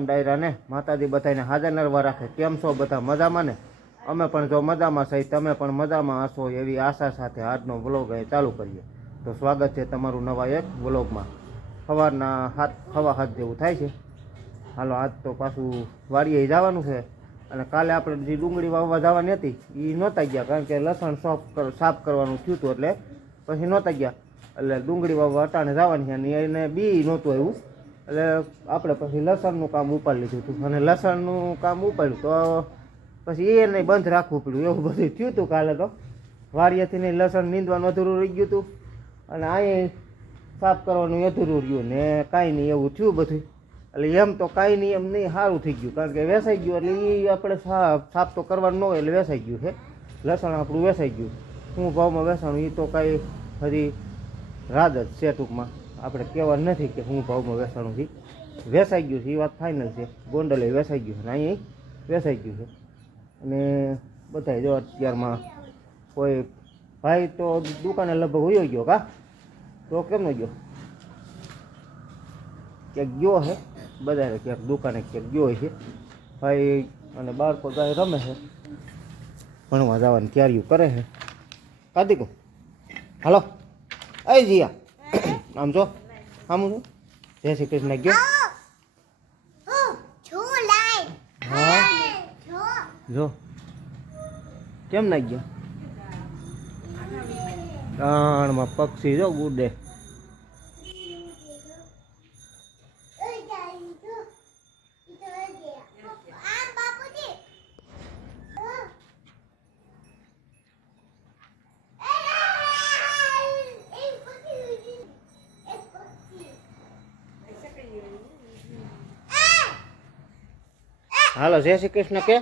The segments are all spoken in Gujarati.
સીતારામ ડાયરાને માતાજી બધાને હાજર નરવા રાખે. કેમ છો બધા મજામાં ને? અમે પણ જો મજામાં સહી તમે પણ મજામાં હશો એવી આશા સાથે આજનો વ્લોગ એ ચાલુ કરીએ. તો સ્વાગત છે તમારું નવા એક વ્લોગમાં. સવારના હાથ હવા હાથ જેવું થાય છે. હાલો, આજ તો પાછું વાડીએ જવાનું છે. અને કાલે આપણે જે ડુંગળી વાવવા જવાની હતી એ નહોતા ગયા કારણ કે લસણ સાફ સાફ કરવાનું થયું હતું એટલે પછી નહોતા ગયા. એટલે ડુંગળી વાવવા અટાણે જવાની અને એને બી નહોતું આવ્યું. એટલે આપણે પછી લસણનું કામ ઉપાડી લીધું હતું. અને લસણનું કામ ઉપાડ્યું તો પછી એને બંધ રાખવું પડ્યું. એવું બધું થયું હતું કાલે તો. વાડિયાથી નહીં લસણ નીંદવાનું અધૂરું રહી ગયું હતું. અને અહીં સાફ કરવાનું અધૂરું રહ્યું ને કાંઈ નહીં એવું થયું બધું એટલે એમ તો કાંઈ નહીં, એમ નહીં, સારું થઈ ગયું. કારણ કે વેસાઈ ગયું એટલે એ આપણે સાફ સાફ તો કરવાનું ન હોય એટલે વેસાઈ ગયું છે. લસણ આપણું વેસાઈ ગયું. શું ભાવમાં વેસાણું એ તો કાંઈ હજી રાજ જ છે ટૂંકમાં. આપણે કહેવા નથી કે હું ભાવમાં વેસાણું છે. વેસાઈ ગયું છે, એ વાત ફાઇનલ છે. ગોંડલે વેસાઈ ગયું છે ને અહીં વેસાઈ ગયું છે. અને બધા જો અત્યારમાં કોઈ ભાઈ તો દુકાને લગભગ હોયો ગયો કા? તો કેમ નો ગયો? ક્યાંક ગયો છે બધાને ક્યાંક દુકાને ક્યાંક ગયો છે. ભાઈ અને બાળકો ગાય રમે છે. ભણવા જવાની તૈયારીઓ કરે છે? કાર્તિકો હાલો અય જીયા. આમ જો. આમ જો. જય શ્રી કૃષ્ણ ગયો. હા. જો. કેમ ના ગયા? પક્ષી જો ગુડે. હાલો, જય શ્રી કૃષ્ણ કે?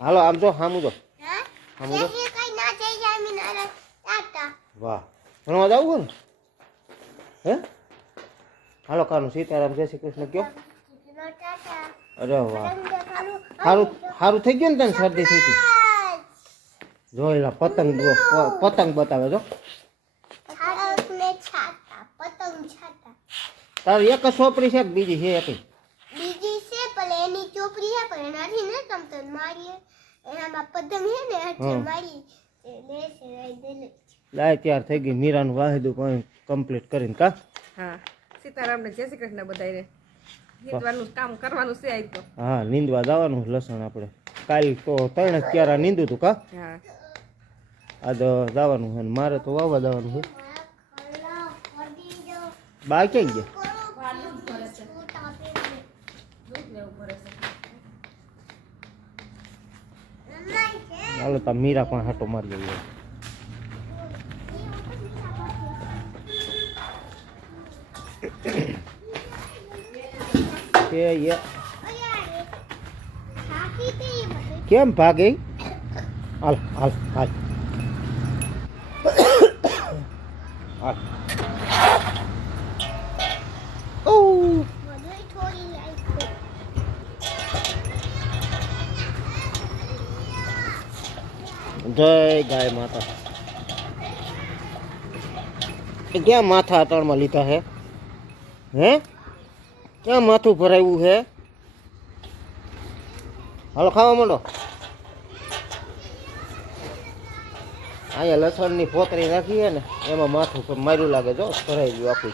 હાલો, આમ જો સામું જો. સામું જો. વાહ. ભણવા જવું ને? હે? હાલો, કાનું સીતારામ, જય શ્રી કૃષ્ણ કયો અરે વાહ. સારું સારું થઈ ગયું ને તને શરદી થઈ હતી? જો એલા પતંગ પતંગ બતાવે, જો. તારી એક જ સોપડી છે કે બીજી છે એક બીજી છે પણ એની ચોપડી છે પણ એનાથી ને તમતન મારી એનામાં પતંગ છે ને એટલે મારી લાય તૈયાર થઈ ગઈ મીરાનું વાહિદું કોઈ કમ્પ્લીટ કરીને કા? હા સીતારામને જય શ્રી કૃષ્ણ બધાને હિંદવાનું કામ કરવાનું છે આજ તો. હા નીંદવા જવાનું લસણ આપણે. કાલ તો ત્રણ જ ક્યારા નીંદું તું કા? હા. આજ જવાનું છે મારે તો વાવવા જવાનું છે. બા ક્યાં ગયા? હાલો તા મીરા પણ હાટો મારી જઈએ. કેમ ભાગી? હાલ હાલ હાલ. હાલ. જય ગાય માતા. એ ક્યાં માથા અતણમાં લીધા હે? હે? ક્યાં માથું ભરાયું હે? હાલો, ખાવા માંડો. અહીંયા લસણની પોતરી નાખી હે ને, એમાં માથું માર્યું લાગે જો ભરાઈ ગયું આખું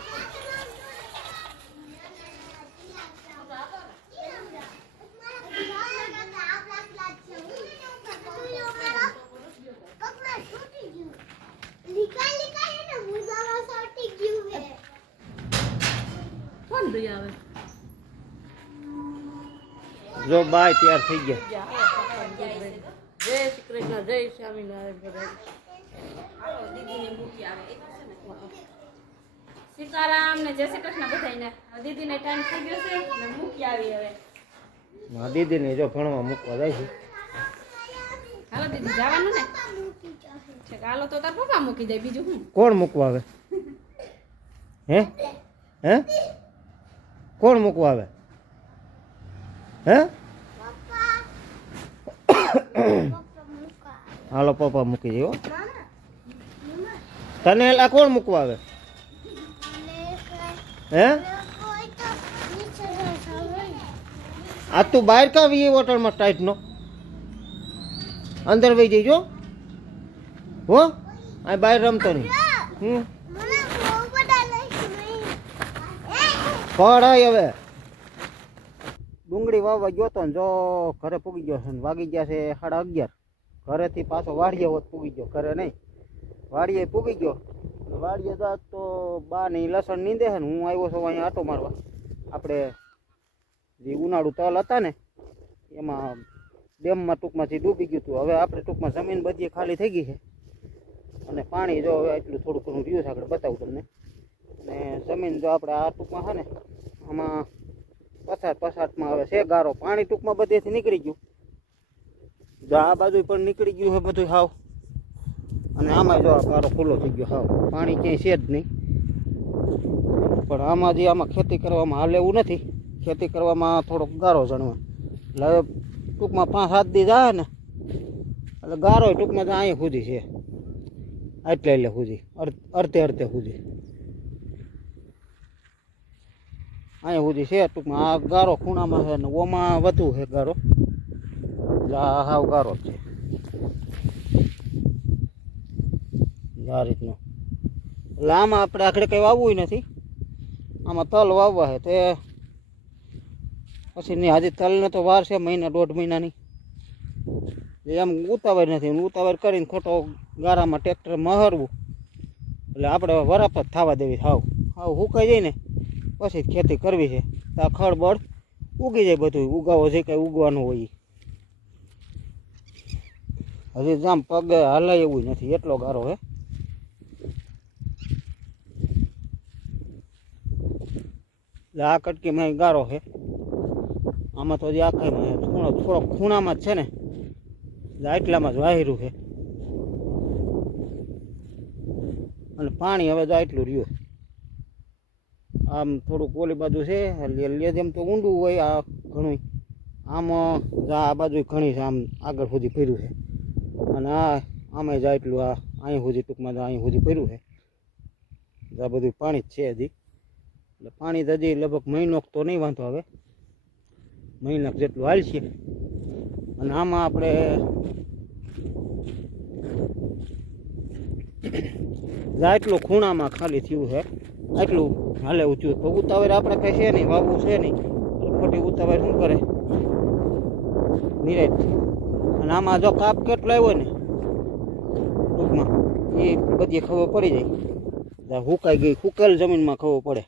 કોણ દઈ આવે જો બાય તૈયાર થઈ ગયા જય શ્રી કૃષ્ણ જય સ્વામિનારાયણ બધા દીદીને મૂકી આવે સીતારામ ને જય શ્રી કૃષ્ણ બધાને દીદીને ટાઈમ થઈ ગયો છે ને મૂકી આવી હવે। મારા દીદીને જો ભણવા મૂકવા જાય છે હાલો દીદી જવાનું ને? છે કે હાલો તો તાર પપ્પા મૂકી જાય બીજું શું કોણ મૂકવા આવે? હે? હે? કોણ મૂકવા આવે? હે? હાલો પપ્પા મૂકી દો તને એલા કોણ મૂકવા આવે? હે? આ તું બહાર કા વીએ હોટલમાં ટાઈટનો અંદર વહી જઈજો. હો? આ બહાર રમતો નહીં. હમ? પડાય હવે. ડુંગળી વાવવા ગયો તો ને જો ઘરે પૂગી ગયો છે વાગી ગયા છે સાડા અગિયાર. ઘરેથી પાછો વાડીએ હોત પૂગી ગયો, ઘરે નહીં. વાડીએ પૂગી ગયો. વાડીએ જાત તો બા ની લસણ નીંદે છે ને હું આવ્યો છું અહીંયા આટો મારવા. આપણે જે ઉનાળુ તલ હતા ને, એમાં ડેમમાં ટૂંકમાંથી ડૂબી ગયું હતું, હવે આપણે ટૂંકમાં જમીન બધી ખાલી થઈ ગઈ છે. અને પાણી જો હવે એટલું થોડું ઘણું રહ્યું છે, આગળ બતાવું તમને. અને જમીન જો આપણે આ ટૂંકમાં છે ને, આમાં પસાર પસાટમાં આવે છે, ગારો પાણી ટૂંકમાં બધેથી નીકળી ગયું. જો આ બાજુ પણ નીકળી ગયું છે બધું હાવ. અને આમાં જો ગારો ખુલ્લો થઈ ગયો હાવ. પાણી ક્યાંય છે જ નહીં. પણ આમાં જે આમાં ખેતી કરવામાં હાલે એવું નથી. ખેતી કરવામાં થોડોક ગારો જણવા. એટલે હવે ટૂંકમાં પાંચ, સાત દી જાય ને, એટલે ગારો ટૂંકમાં તો અહીંયા સુધી છે. આટલે એટલે સુધી. અડધે અડધે સુધી. અહીંયા સુધી છે, ટૂંકમાં આ ગારો ખૂણામાં છે ને ઓમાં વધુ છે ગારો. એટલે આ હાવ ગારો જ છે. આ રીતનો. એટલે આમાં આપણે આખરે કંઈ વાવવું નથી. આમાં તલ વાવવા છે તે પછી નહીં, હજી તલને તો વાર છે મહિના, દોઢ મહિનાની. એમ ઉતાવળ નથી. ઉતાવળ કરીને ખોટો ગારામાં ટ્રેક્ટર મહરવું. એટલે આપણે વરાપ જ થવા દેવી હાવ. હાવ હુકાઈ જાય ને. પછી ખેતી કરવી છે. તો આ ખળબળ ઉગી જાય બધું ઉગાવો જે કાંઈ ઉગવાનું હોય. હજી જામ પગે હલાય એવું નથી. એટલો ગારો હે. આ કટકીમાં ગારો છે આમાં તો હજી આખાઈમાં છે. ખૂણો થોડો ખૂણામાં જ છે ને. એટલે આટલામાં જ વાહેરું છે અને પાણી હવે તો આટલું રહ્યું આમ થોડુંક ઓલી બાજુ છે, એટલે જેમ તો ઊંડું હોય આ ઘણું આમ આ બાજુ ઘણી છે, આમ આગળ સુધી ભર્યું છે. અને આ આમે જાય એટલું આ, અહીં સુધી ટૂંકમાં અહીં સુધી ભર્યું છે. આ બધું પાણી જ છે હજી. એટલે પાણી તો હજી લગભગ મહિનો તો નહીં વાંધો હવે મહિના જેટલું હાલ છે અને આમાં આપણે આટલું ખૂણામાં ખાલી થયું છે. આટલું હાલે ઊંચું તો ઉતાવળ આપણે કઈ છે નહીં, વાવવું છે નહીં. ખોટી ઉતાવળ શું કરે? નિરાજ અને આમાં જો કાપ કેટલો આવ્યો ને, ટૂંકમાં, એ બધી ખબર પડી જાય. હુકાઈ ગઈ, હુકેલ જમીનમાં ખબર પડે.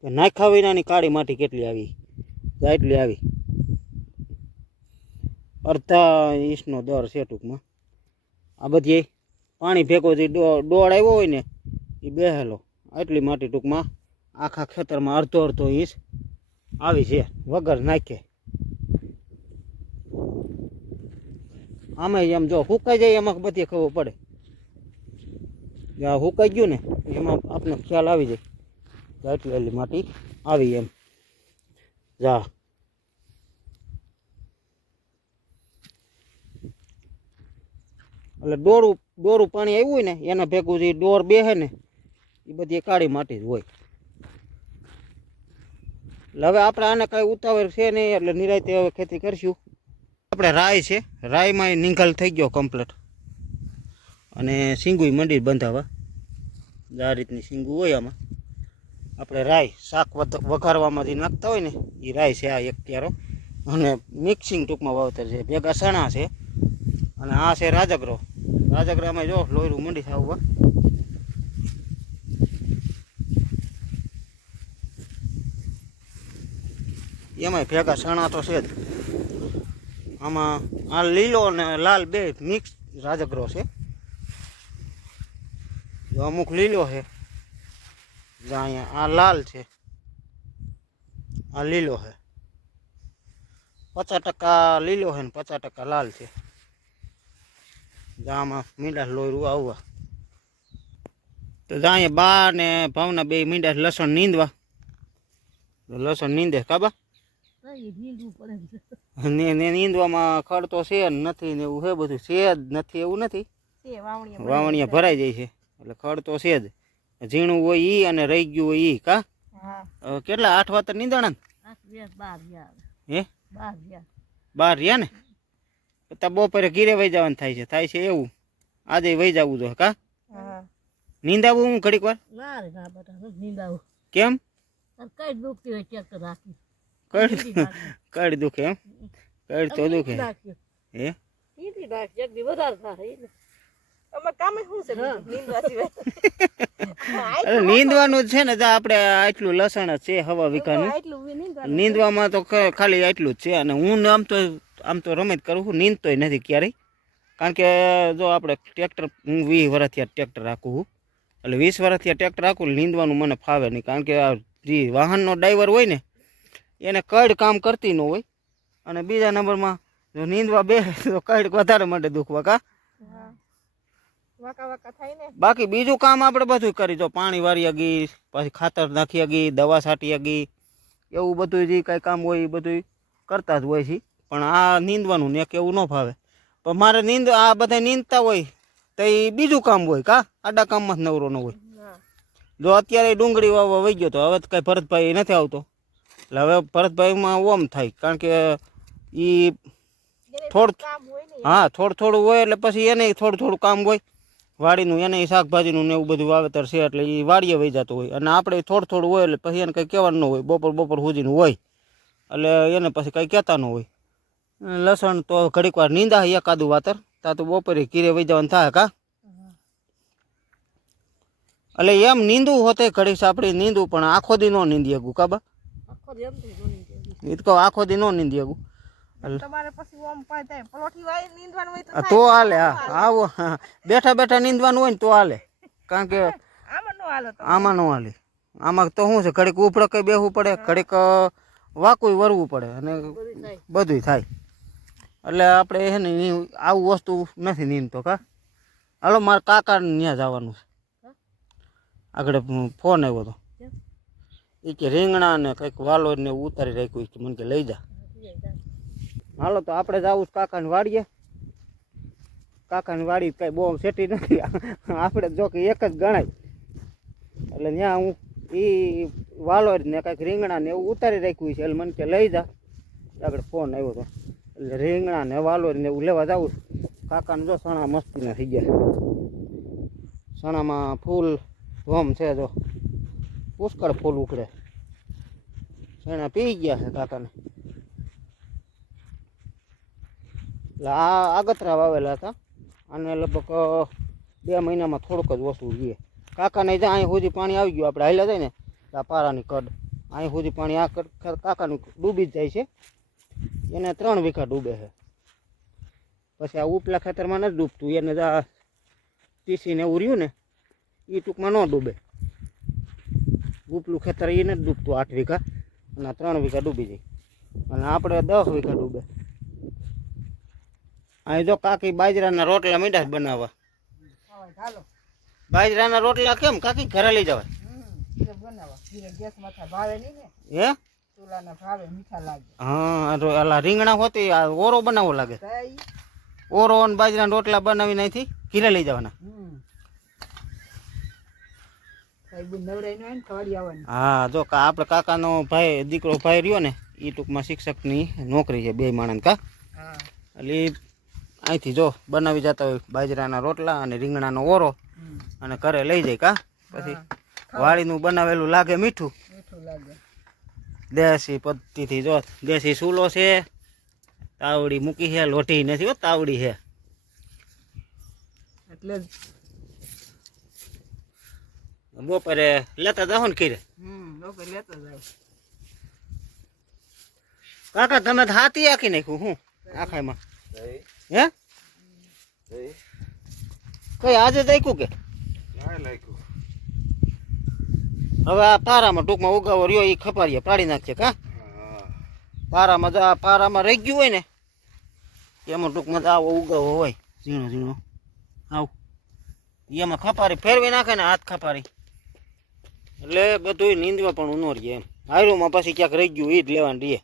કે નાખા વિનાની કાળી માટી કેટલી આવી? એટલી આવી. અડધા ઇંચનો દર છે ટૂંકમાં. આ બધી પાણી ભેગો જે ડોળ આવ્યો હોય ને, એ બેહેલો. આટલી માટી ટૂંકમાં આખા ખેતરમાં અડધો અડધો ઇંચ આવી છે, વગર નાખે. આમાં એમ જો હુકાઈ જાય એમાં બધી ખબર પડે. જ્યાં હુકાઈ ગયું ને, એમાં આપણે ખ્યાલ આવી જાય એટલી આટલી માટી આવી એમ. જા. એટલે ડોરું ડોરું પાણી આવ્યું હોય ને, એના ભેગું જે ડોર બેહે ને એ બધી કાળી માટી જ હોય. એટલે હવે આપણે આને કાંઈ ઉતાવળ છે નહીં, એટલે નિરાયતે હવે ખેતી કરશું. આપણે રાય છે રાયમાં નિંગલ થઈ ગયો કમ્પ્લીટ અને સિંગુય મંડી બંધાવા. આ રીતની સિંગુ હોય આમાં. આપણે રાય શાક વઘારવામાં જે નાખતા હોય ને એ રાય છે આ એક ક્યારો. અને મિક્સિંગ ટૂંકમાં વાવતર છે. ભેગા સણા છે. અને આ છે રાજગરો રાજગરામાં જો લોયરું મંડી આવવા એમાંય ભેગા સણા તો છે જ. આમાં આ લીલો અને લાલ બે મિક્સ રાજગરો છે. અમુક લીલો છે અહીંયા આ લાલ છે, આ લીલો છે. પચાસ ટકા લીલો છે ને પચાસ ટકા લાલ છે. આમાં મીંડા લોયરું આવવા. તો જાય બા ને ભાવના બે મીંડા લસણ નીંદવા. લસણ નીંદે કાબા ને ને નીંદવામાં ખડ તો છે નથી ને એવું છે બધું છે જ નથી એવું નથી. વાવણીયા ભરાઈ જાય. છે. એટલે ખડ તો છે જ. ઝીણું હોય ઈ અને રહી ગયું હોય ઈ કા? કેટલા? આઠ વાતર નીંદણા ને? હે? બાર રહ્યા ને? તો બપોરે ઘીરે વહી જવાનું થાય છે. થાય છે એવું. આજે વહી જવું જોઈએ કા? નીંદાવું હું ઘડીક વાર? કેમ? કઈ દુખતી હોય ટ્રેક્ટર રાખી. કડ કડ દુખે એમ? કડ તો દુખે. હે? ઈથી દી વધારે થાય શું છે? નીંદવાનું ને તો આપણે આટલું લસણ જ છે હવા વિકાનું નીંદવામાં તો ખ- ખાલી આટલું જ છે અને હું આમ તો આમ તો રમત કરું છું નીંદતોય નથી ક્યારેય. કારણ કે જો આપણે ટ્રેક્ટર હું વીસ વર્ષથી આ ટ્રેક્ટર રાખું છું. એટલે વીસ વર્ષથી આ ટ્રેક્ટર રાખું નીંદવાનું મને ફાવે નહીં. કારણ કે આ જે વાહનનો ડ્રાઈવર હોય ને એને કડ કામ કરતી ન હોય. અને બીજા નંબરમાં જો નીંદવા બે તો કડ વધારે માટે દુખવા કા. બાકી બીજું કામ આપણે બધું કરી. જો પાણી વારી ગઈ પછી ખાતર નાખી ગઈ દવા છાંટી ગઈ એવું બધું જે કાંઈ કામ હોય એ બધું કરતા જ હોય છે પણ આ નીંદવાનું ને એવું ન ફાવે પણ મારે નીંદ આ બધા નીંદતા હોય તો એ બીજું કામ હોય કા? આડા કામમાં જ નવરો ન હોય. જો અત્યારે ડુંગળી વાવવા વહી ગયો તો હવે તો કાંઈ ભરતભાઈ નથી આવતો. એટલે હવે ભરતભાઈમાં ઓમ થાય કારણ કે એ થોડું હા થોડું થોડું હોય એટલે પછી એને થોડું થોડું કામ હોય. વાડીનું એને શાકભાજીનું ને એવું બધું વાવેતર છે એટલે એ વાડીએ વહી જતું હોય. અને આપણે થોડું થોડું હોય એટલે પછી એને કંઈ કહેવાનું ન હોય. બપોર બપોર સુધીનું હોય. એટલે એને પછી કંઈ કહેતા ન હોય. લસણ તો ઘડીક વાર નીંદા એકાદું વાતર. તા તો બપોરે કીરે વહી જવાનું થાય કા? એટલે એમ નીંદવું હોતે ઘડીક આપણે નીંદવું પણ આખો દી ન નીંદીએ શકું એ તો કહું આખો દી ન નીંદી શકું તમારે પછી ઓમ પાય થાય. પલોઠી વાય નીંદવાનું હોય તો હાલે હા. આવો હા. બેઠા બેઠા નીંદવાનું હોય ને તો હાલે. કારણ કે આમાં નો હાલો આમાં ન હાલે. આમાં તો શું છે ઘડીક ઉપડે કઈ બેહવું પડે ઘડીક વાકુય વરવું પડે અને બધું થાય. બધુંય થાય. એટલે આપણે છે ને આવું વસ્તુ નથી નીંદતો કા? હાલો મારા કાકા ત્યાં જવાનું છે. આગળ ફોન આવ્યો હતો એ કે રીંગણા ને કંઈક વાલો ને ઉતારી રાખ્યું કે મને કે લઈ જા. હાલો, તો આપણે જવું કાકાની વાડીએ કાકાની વાડી કઈ બહુ સેટી નથી. આપણે જો કે એક જ ગણાય. એટલે ત્યાં હું એ વાલોર ને કાંઈક રીંગણા ને એવું ઉતારી રાખ્યું છે. એટલે મને કે લઈ જા. આગળ ફોન આવ્યો હતો એટલે રીંગણા ને વાલોર ને એવું લેવા જાવું કાકાને જો સણા મસ્તીના થઈ ગયા સણામાં ફૂલ ધોમ છે જો. પુષ્કળ ફૂલ ઉખડે. સણા પી ગયા છે કાકાને. એટલે આ આગતરા વાવેલા હતા. અને લગભગ બે મહિનામાં થોડુંક જ ઓછું રહીએ કાકાને જ્યાં અહીં સુધી પાણી આવી ગયું, આપણે હાલ્યા જાય ને આ પારાની કડ. અહીં સુધી પાણી આ કડ કાકાનું ડૂબી જ જાય છે. એને ત્રણ વીઘા ડૂબે છે. પછી આ ઉપલા ખેતરમાં નથી ડૂબતું. એને જ ટીસી એવું રહ્યું ને એ ટૂંકમાં ન ડૂબે. ઉપલું ખેતર એ નથી ડૂબતું આઠ વીઘા અને આ ત્રણ વીઘા ડૂબી જાય. અને આપણે દસ વીઘા ડૂબે. અહીં જો કાકી બાજરાના રોટલા મીઠા બનાવવા. બાજરાના રોટલા કેમ? કાકી ઘરે લઈ જવાય. રીંગણા હોતી ઓરો બનાવવો લાગે. ઓરો અને બાજરાના રોટલા બનાવી નાખી ઘીરે લઈ જવાના હમ કઈ બી નવડાઈ નો હોય ને ખવાડી આવવાની હા જો કા આપણે કાકાનો ભાઈ દીકરો ભાઈ રહ્યો ને એ ટૂંકમાં શિક્ષકની નોકરી છે બે માણસ કા. એટલે અહીંથી જો બનાવી જતા હોય બાજરાના રોટલા અને રીંગણાનો ઓરો અને ઘરે લઈ જાય કા. પછી વાડીનું બનાવેલું લાગે મીઠું. દેશી પદ્ધતિથી જો દેશી સૂલો છે તાવડી મૂકી છે લોઢી નથી હો તાવડી છે. એટલે બપોરે લેતા જાઓ ને ખીરે હમ લેતા લેતો જાય કાકા તમે તો હાથી આખી નાખ્યું હું? આખામાં હે? કઈ આજે દાખ્યું કે? હવે આ પારામાં ટૂંકમાં ઉગાવો રહ્યો એ ખપારીએ પાડી નાખીએ કા પારામાં જો આ પારામાં રહી ગયું હોય ને એમાં ટૂંકમાં તો આવો ઉગાવો હોય ઝીણો ઝીણો. આવ. એમાં ખપારી ફેરવી નાખે ને હાથ ખપારી. એટલે બધું નીંદવા પણ ન રહીએ એમ. હાયરુમાં પછી ક્યાંક રહી ગયું એ જ લેવાનું રહીએ